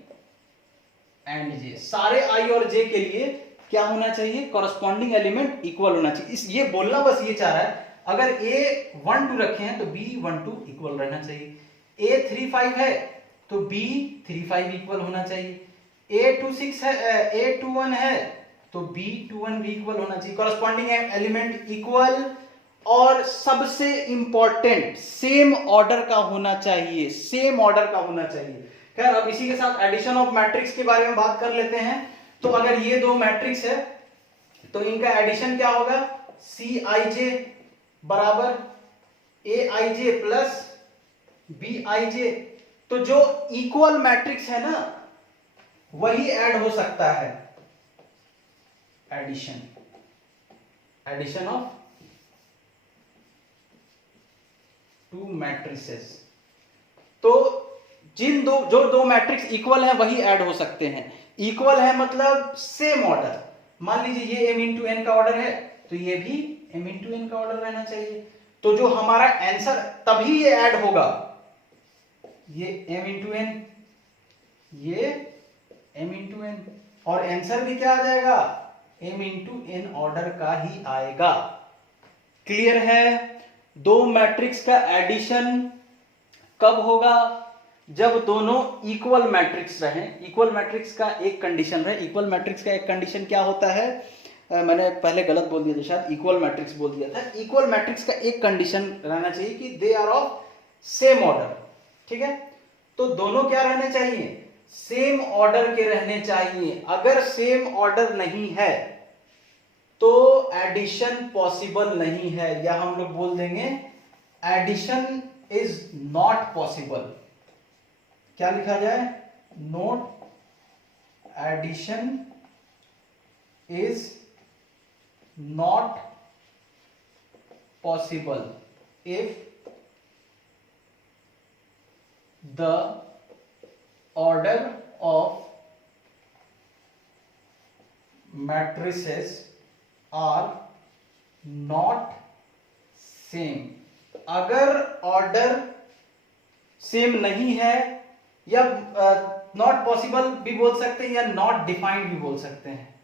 एंड जे, सारे आई और जे के लिए क्या होना चाहिए, कॉरस्पॉन्डिंग एलिमेंट इक्वल होना चाहिए। इस ये बोलना बस ये चाह रहा है, अगर ए 1 2 रखे हैं तो बी 1 2 इक्वल रहना चाहिए, ए 3 5 है तो बी 3 5 इक्वल होना चाहिए, ए 2 6 है, ए 2 1 है तो बी 2 1 भी इक्वल होना चाहिए, कॉरस्पॉन्डिंग एलिमेंट इक्वल, और सबसे इंपॉर्टेंट सेम ऑर्डर का होना चाहिए, सेम ऑर्डर का होना चाहिए। खैर अब इसी के साथ एडिशन ऑफ मैट्रिक्स के बारे में बात कर लेते हैं। तो अगर ये दो मैट्रिक्स है तो इनका एडिशन क्या होगा, सी आई जे बराबर A I J plus B I जे। तो जो इक्वल मैट्रिक्स है ना वही ऐड हो सकता है, addition, addition of two matrices. तो जिन दो मैट्रिक्स इक्वल है वही ऐड हो सकते हैं। इक्वल है मतलब सेम ऑर्डर, मान लीजिए ये m इंटू एन का ऑर्डर है तो ये भी m इंटू एन का ऑर्डर रहना चाहिए। तो जो हमारा आंसर तभी ये ऐड होगा, ये m इंटू एन, ये m इंटू एन, और आंसर भी क्या आ जाएगा, m इंटू एन ऑर्डर का ही आएगा। क्लियर है। दो मैट्रिक्स का एडिशन कब होगा, जब दोनों इक्वल मैट्रिक्स रहें। इक्वल मैट्रिक्स का एक कंडीशन है, इक्वल मैट्रिक्स का एक कंडीशन क्या होता है, मैंने पहले गलत बोल दिया था, शायद इक्वल मैट्रिक्स बोल दिया था। इक्वल मैट्रिक्स का एक कंडीशन रहना चाहिए कि they are of same order, ठीक है। तो दोनों क्या रहने चाहिए, सेम ऑर्डर के रहने चाहिए। अगर सेम ऑर्डर नहीं है तो एडिशन पॉसिबल नहीं है, या हम लोग बोल देंगे एडिशन इज नॉट पॉसिबल। क्या लिखा जाए, note addition is not possible if the order of matrices are not same. अगर ऑर्डर सेम नहीं है, या नॉट पॉसिबल भी बोल सकते हैं, या नॉट डिफाइंड भी बोल सकते हैं।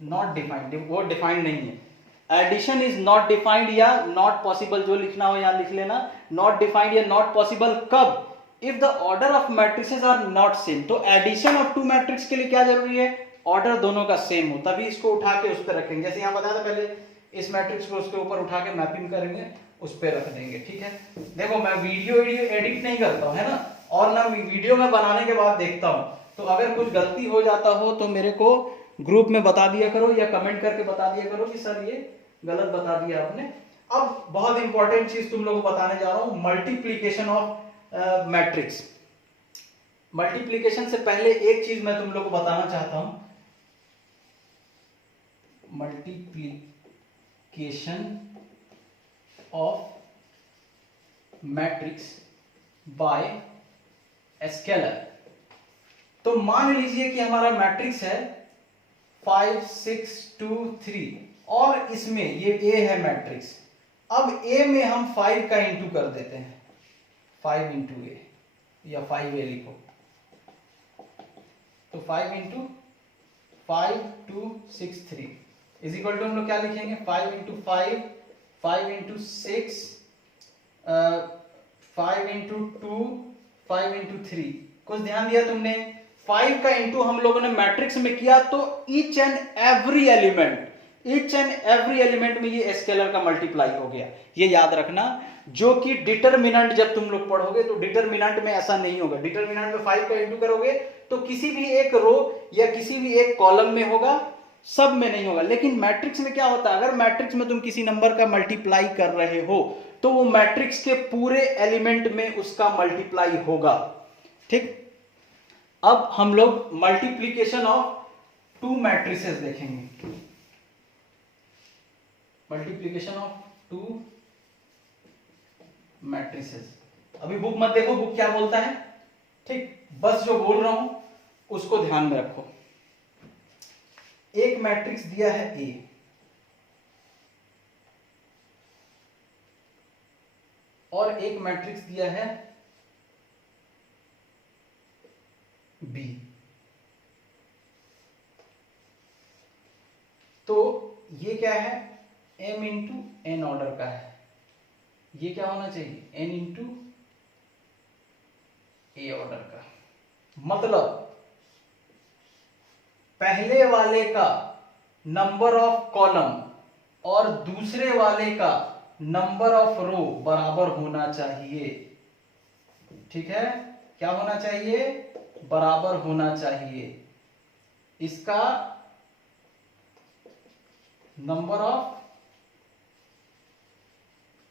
नॉट डिफाइंड, वो डिफाइंड नहीं है। एडिशन इज नॉट डिफाइंड या नॉट पॉसिबल, जो लिखना हो यहां लिख लेना, नॉट डिफाइंड या नॉट पॉसिबल कब, if the order of matrices are not same. तो एडिशन ऑफ टू मैट्रिक्स के लिए क्या जरूरी है, ऑर्डर दोनों का सेम हो, तभी इसको उठा के उस पर रखेंगे। जैसे यहाँ बताया था पहले, इस मैट्रिक्स को उसके ऊपर उठा के मैपिंग करेंगे, उस पर रख देंगे। ठीक है, देखो मैं वीडियो एडिट नहीं करता हूँ, है ना, और ना वीडियो में बनाने के बाद देखता हूँ, तो अगर कुछ गलती हो जाता हो तो मेरे को ग्रुप में बता दिया करो या कमेंट करके बता दिया करो कि सर ये गलत बता दिया आपने। अब बहुत इंपॉर्टेंट चीज तुम लोगों को बताने जा रहा हूं, मल्टीप्लीकेशन ऑफ मैट्रिक्स। मल्टीप्लीकेशन से पहले एक चीज मैं तुम लोगों को बताना चाहता हूं, multiplication of matrix bye scalar. तो मान लीजिए कि हमारा मैट्रिक्स है 5 6 2 3 और इसमें ये ए है मैट्रिक्स। अब ए में हम 5 का इंटू कर देते हैं, 5 इंटू ए या 5a लिखो, तो 5 इंटू 5 2 6 3 इज इक्वल टू हम लोग क्या लिखेंगे, 5 इंटू 5 5 इंटू 6 5 इंटू 2 5 इंटू 3। कुछ ध्यान दिया तुमने, 5 का इंटू हम लोगों ने मैट्रिक्स में किया तो ईच एंड एवरी एलिमेंट में ये स्केलर का मल्टीप्लाई हो गया। ये याद रखना, जो कि डिटरमिनेंट जब तुम लोग पढ़ोगे तो डिटरमिनेंट में ऐसा नहीं होगा। डिटरमिनेंट में 5 का इंटू करोगे तो किसी भी एक रो या किसी भी एक कॉलम में होगा, सब में नहीं होगा। लेकिन मैट्रिक्स में क्या होता है, अगर मैट्रिक्स में तुम किसी नंबर का मल्टीप्लाई कर रहे हो तो वो मैट्रिक्स के पूरे एलिमेंट में उसका मल्टीप्लाई होगा। ठीक, अब हम लोग मल्टीप्लीकेशन ऑफ टू मैट्रिसेस देखेंगे। Multiplication of two matrices. अभी बुक मत देखो, बुक क्या बोलता है, ठीक, बस जो बोल रहा हूं उसको ध्यान में रखो। एक मैट्रिक्स दिया है ए, और एक मैट्रिक्स दिया है बी। तो ये क्या है, m इंटू एन ऑर्डर का है, ये क्या होना चाहिए, n इंटू ए ऑर्डर का। मतलब पहले वाले का नंबर ऑफ कॉलम और दूसरे वाले का नंबर ऑफ रो बराबर होना चाहिए। ठीक है, क्या होना चाहिए, बराबर होना चाहिए। इसका नंबर ऑफ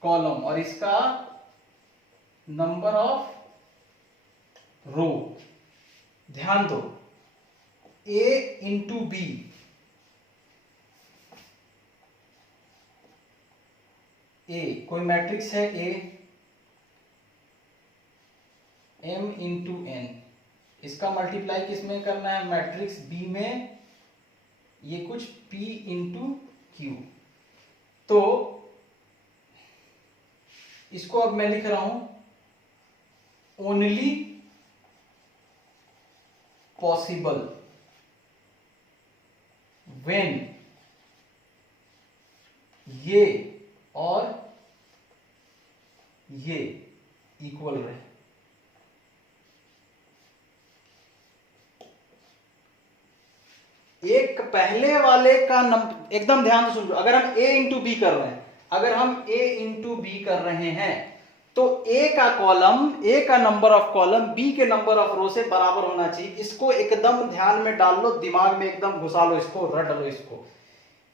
कॉलम और इसका नंबर ऑफ रो। ध्यान दो, a इंटू बी, ए कोई मैट्रिक्स है a, m इंटू एन, इसका मल्टीप्लाई किस में करना है, मैट्रिक्स बी में, ये कुछ p इंटू क्यू। तो इसको अब मैं लिख रहा हूं ओनली पॉसिबल व्हेन ये और ये इक्वल रहे। एक पहले वाले का नंबर, एकदम ध्यान से सुन लो, अगर हम a इंटू बी कर रहे हैं, अगर हम a इंटू बी कर रहे हैं तो a का कॉलम, a का नंबर ऑफ कॉलम b के नंबर ऑफ रो से बराबर होना चाहिए। इसको एकदम ध्यान में डाल लो, दिमाग में एकदम घुसा लो, इसको रट लो, इसको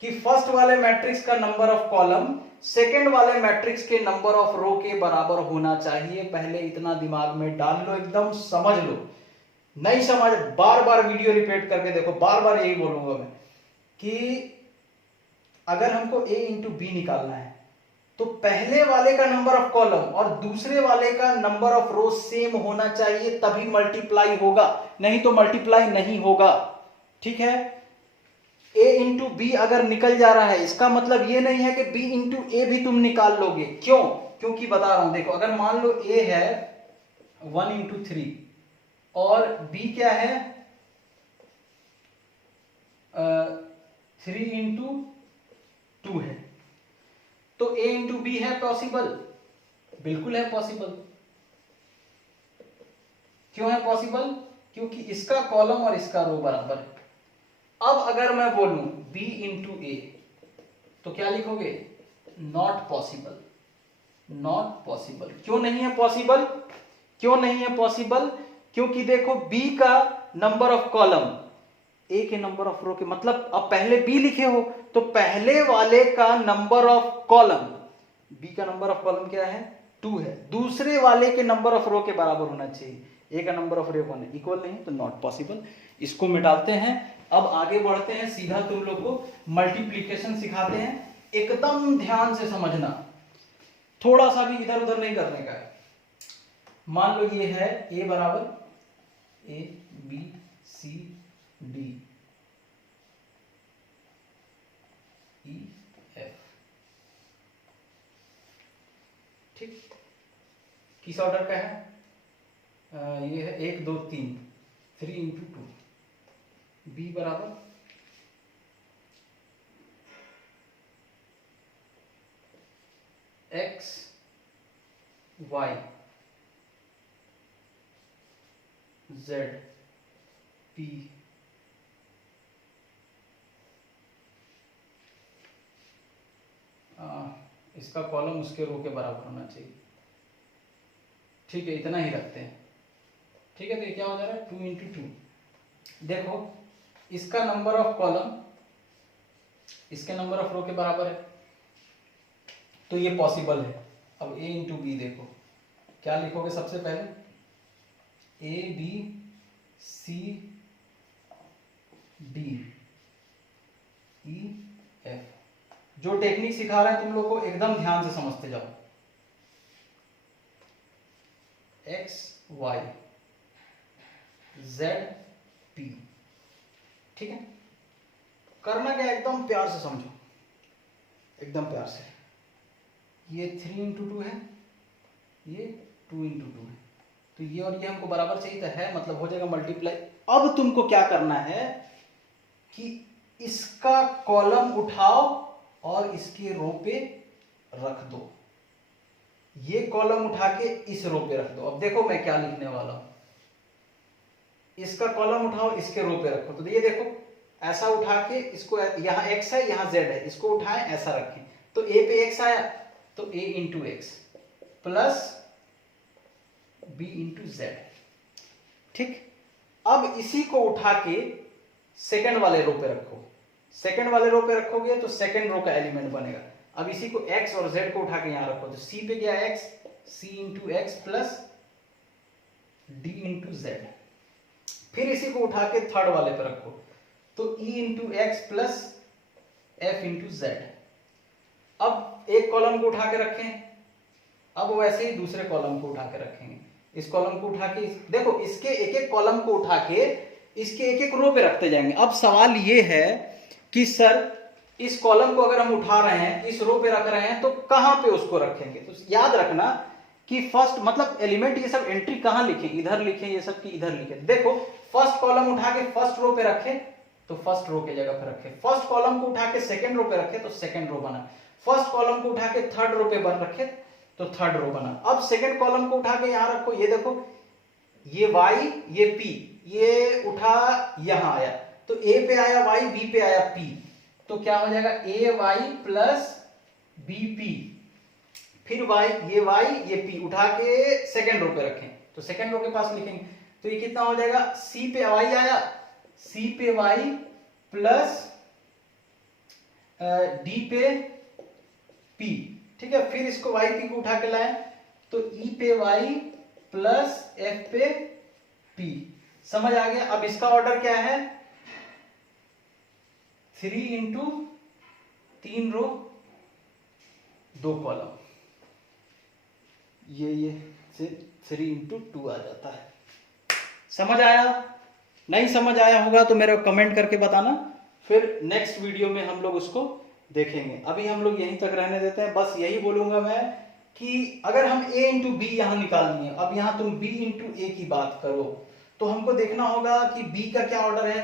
कि फर्स्ट वाले मैट्रिक्स का नंबर ऑफ कॉलम सेकंड वाले मैट्रिक्स के नंबर ऑफ रो के बराबर होना चाहिए। पहले इतना दिमाग में डाल लो, एकदम समझ लो। नहीं समझ, बार बार वीडियो रिपीट करके देखो, बार बार यही बोलूंगा मैं कि अगर हमको a इंटू बी निकालना है तो पहले वाले का नंबर ऑफ कॉलम और दूसरे वाले का नंबर ऑफ रो सेम होना चाहिए, तभी मल्टीप्लाई होगा, नहीं तो मल्टीप्लाई नहीं होगा। ठीक है, a इंटू बी अगर निकल जा रहा है, इसका मतलब ये नहीं है कि b इंटू ए भी तुम निकाल लोगे। क्यों, क्योंकि बता रहा हूं, देखो अगर मान लो a है 1 इंटू 3 और b क्या है 3 इंटू 2 है, तो a इंटू बी है पॉसिबल, बिल्कुल है पॉसिबल। क्यों है पॉसिबल, क्योंकि इसका कॉलम और इसका रो बराबर है। अब अगर मैं बोलूं b इंटू ए तो क्या लिखोगे? Not possible. Not possible. क्यों नहीं है पॉसिबल? क्यों नहीं है पॉसिबल? क्योंकि देखो b का नंबर ऑफ कॉलम a के नंबर ऑफ रो के, मतलब अब पहले b लिखे हो तो पहले वाले का नंबर ऑफ कॉलम, b का नंबर ऑफ कॉलम क्या है? 2 है, दूसरे वाले के नंबर ऑफ रो के बराबर होना चाहिए। a का नंबर ऑफ रो 1 है, इक्वल नहीं तो नॉट पॉसिबल। इसको मिटाते हैं। अब आगे बढ़ते हैं, सीधा तुम लोग को मल्टीप्लीकेशन सिखाते हैं। एकदम ध्यान से समझना, थोड़ा सा भी इधर उधर नहीं करने का है। मान लो ये है a बराबर a b c d e f, ठीक, किस ऑर्डर का है? ये है 1 2 3, 3 इंटू 2, b बराबर x y z p इसका कॉलम उसके रो के बराबर होना चाहिए। ठीक है, इतना ही रखते हैं। ठीक है, तो ये क्या हो जा रहा है? 2 इंटू 2। देखो इसका नंबर ऑफ कॉलम इसके नंबर ऑफ रो के बराबर है, तो ये पॉसिबल है। अब a इंटू बी देखो, क्या लिखोगे सबसे पहले? a b c d e f। जो टेक्निक सिखा रहे हैं तुम लोग को एकदम ध्यान से समझते जाओ। x y z p, ठीक है। करना क्या, एकदम प्यार से समझो, एकदम प्यार से। ये 3 इंटू 2 है, ये 2 इंटू 2 है, तो ये और ये हमको बराबर चाहिए था, है मतलब हो जाएगा मल्टीप्लाई। अब तुमको क्या करना है कि इसका कॉलम उठाओ और इसके रो पे रख दो, ये कॉलम उठा के इस रो पे रख दो। अब देखो मैं क्या लिखने वाला हूं, इसका कॉलम उठाओ इसके रो पे रखो, तो ये देखो ऐसा उठा के इसको, यहां x है यहां z है, इसको उठाएं ऐसा रखें, तो a पे x आया तो a into x plus b into Z, ठीक। अब इसी को उठा के सेकंड वाले रो पे रखो, सेकंड वाले रो पे रखोगे तो सेकंड रो का एलिमेंट बनेगा। अब इसी को x और z को उठा के यहां रखो, तो c पे गया x, c into x plus d into Z. फिर इसी को उठा के थर्ड वाले पे रखो, तो e into x plus f into Z. अब एक कॉलम को उठा के रखें, अब वैसे ही दूसरे कॉलम को उठा के रखेंगे। इस कॉलम को उठा के देखो, इसके एक एक कॉलम को उठा के इसके एक एक रो पे रखते जाएंगे। अब सवाल ये है कि सर इस कॉलम को अगर हम उठा रहे हैं, इस रो पे रख रहे हैं, तो कहां पे उसको रखेंगे? तो याद रखना कि फर्स्ट मतलब एलिमेंट, ये सब एंट्री कहां लिखे, इधर लिखे ये सब कि इधर लिखे। देखो फर्स्ट कॉलम उठा के फर्स्ट रो पे रखे तो फर्स्ट रो के जगह पे रखे, फर्स्ट कॉलम को उठा के सेकंड रो पे रखे तो सेकंड रो बना, फर्स्ट कॉलम को उठा के थर्ड रो पे बन रखे तो थर्ड रो बना। अब सेकंड कॉलम को उठा के यहां रखो, ये देखो ये y ये p, ये उठा यहां आया तो a पे आया y, b पे आया p, तो क्या हो जाएगा a y plus b p। फिर y ये p उठा के सेकंड रो पे रखें तो सेकंड रो के पास लिखेंगे, तो ये कितना हो जाएगा? c पे y आया, c पे y प्लस d पे p, ठीक है। फिर इसको y p को उठा के लाए तो e पे y प्लस f पे p। समझ आ गया? अब इसका ऑर्डर क्या है? 3 इंटू 3 रो 2 कॉलम, ये से 3 इंटू 2 आ जाता है। समझ आया? नहीं समझ आया होगा तो मेरे को कमेंट करके बताना, फिर नेक्स्ट वीडियो में हम लोग उसको देखेंगे। अभी हम लोग यहीं तक रहने देते हैं। बस यही बोलूंगा मैं कि अगर हम a इंटू बी यहां निकालनी है, अब यहां तुम b इंटू ए की बात करो तो हमको देखना होगा कि b का क्या ऑर्डर है।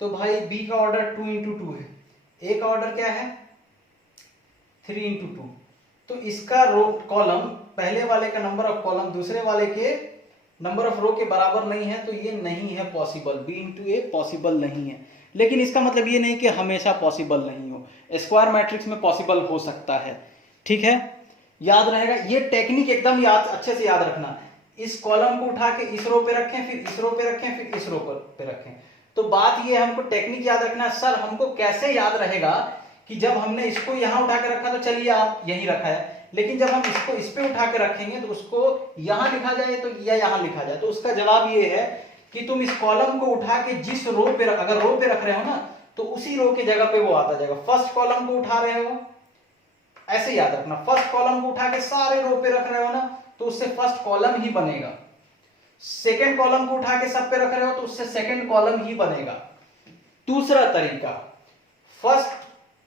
तो भाई b का ऑर्डर 2 इंटू 2 है, a का ऑर्डर क्या है? 3 इंटू 2। तो इसका रो कॉलम, पहले वाले का नंबर ऑफ कॉलम दूसरे वाले के नंबर ऑफ रो के बराबर नहीं है, तो ये नहीं है possible, b into a possible नहीं है। लेकिन इसका मतलब ये नहीं कि हमेशा पॉसिबल नहीं हो, स्क्वायर मैट्रिक्स में पॉसिबल हो सकता है। ठीक है, याद रहेगा ये टेक्निक, एकदम याद, अच्छे से याद रखना। इस कॉलम को उठा के इस रो पे रखें, फिर इस रो पे रखें, फिर इस रो पे रखें। तो बात ये हमको टेक्निक याद रखना। सर हमको कैसे याद रहेगा कि जब हमने इसको यहां उठा के रखा तो चलिए आप यहीं रखा है, लेकिन जब हम इसको इस पे उठा के रखेंगे तो उसको यहां लिखा जाए तो या यहां लिखा जाए। तो उसका जवाब ये है कि तुम इस कॉलम को उठा के जिस रो पे अगर रो पे रख रहे हो ना, तो उसी रो की जगह पे वो आता जाएगा। फर्स्ट कॉलम को उठा रहे हो, ऐसे याद रखना, फर्स्ट कॉलम को उठा के सारे रो पे रख रहे हो ना, तो उससे फर्स्ट कॉलम ही बनेगा। सेकेंड कॉलम को उठा के सब पे रख रहे हो तो उससे सेकेंड कॉलम ही बनेगा। दूसरा तरीका, फर्स्ट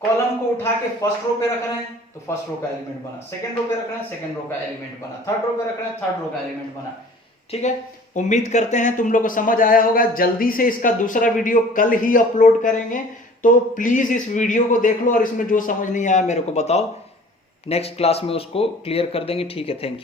कॉलम को उठा के फर्स्ट रो पे रख रहे हैं तो फर्स्ट रो का एलिमेंट बना, सेकंड रो पे रख रहे हैं सेकंड रो का एलिमेंट बना, थर्ड रो पे रख रहे हैं थर्ड रो का एलिमेंट बना। ठीक है, उम्मीद करते हैं तुम लोग को समझ आया होगा। जल्दी से इसका दूसरा वीडियो कल ही अपलोड करेंगे, तो प्लीज इस वीडियो को देख लो और इसमें जो समझ नहीं आया मेरे को बताओ, नेक्स्ट क्लास में उसको क्लियर कर देंगे। ठीक है, थैंक यू।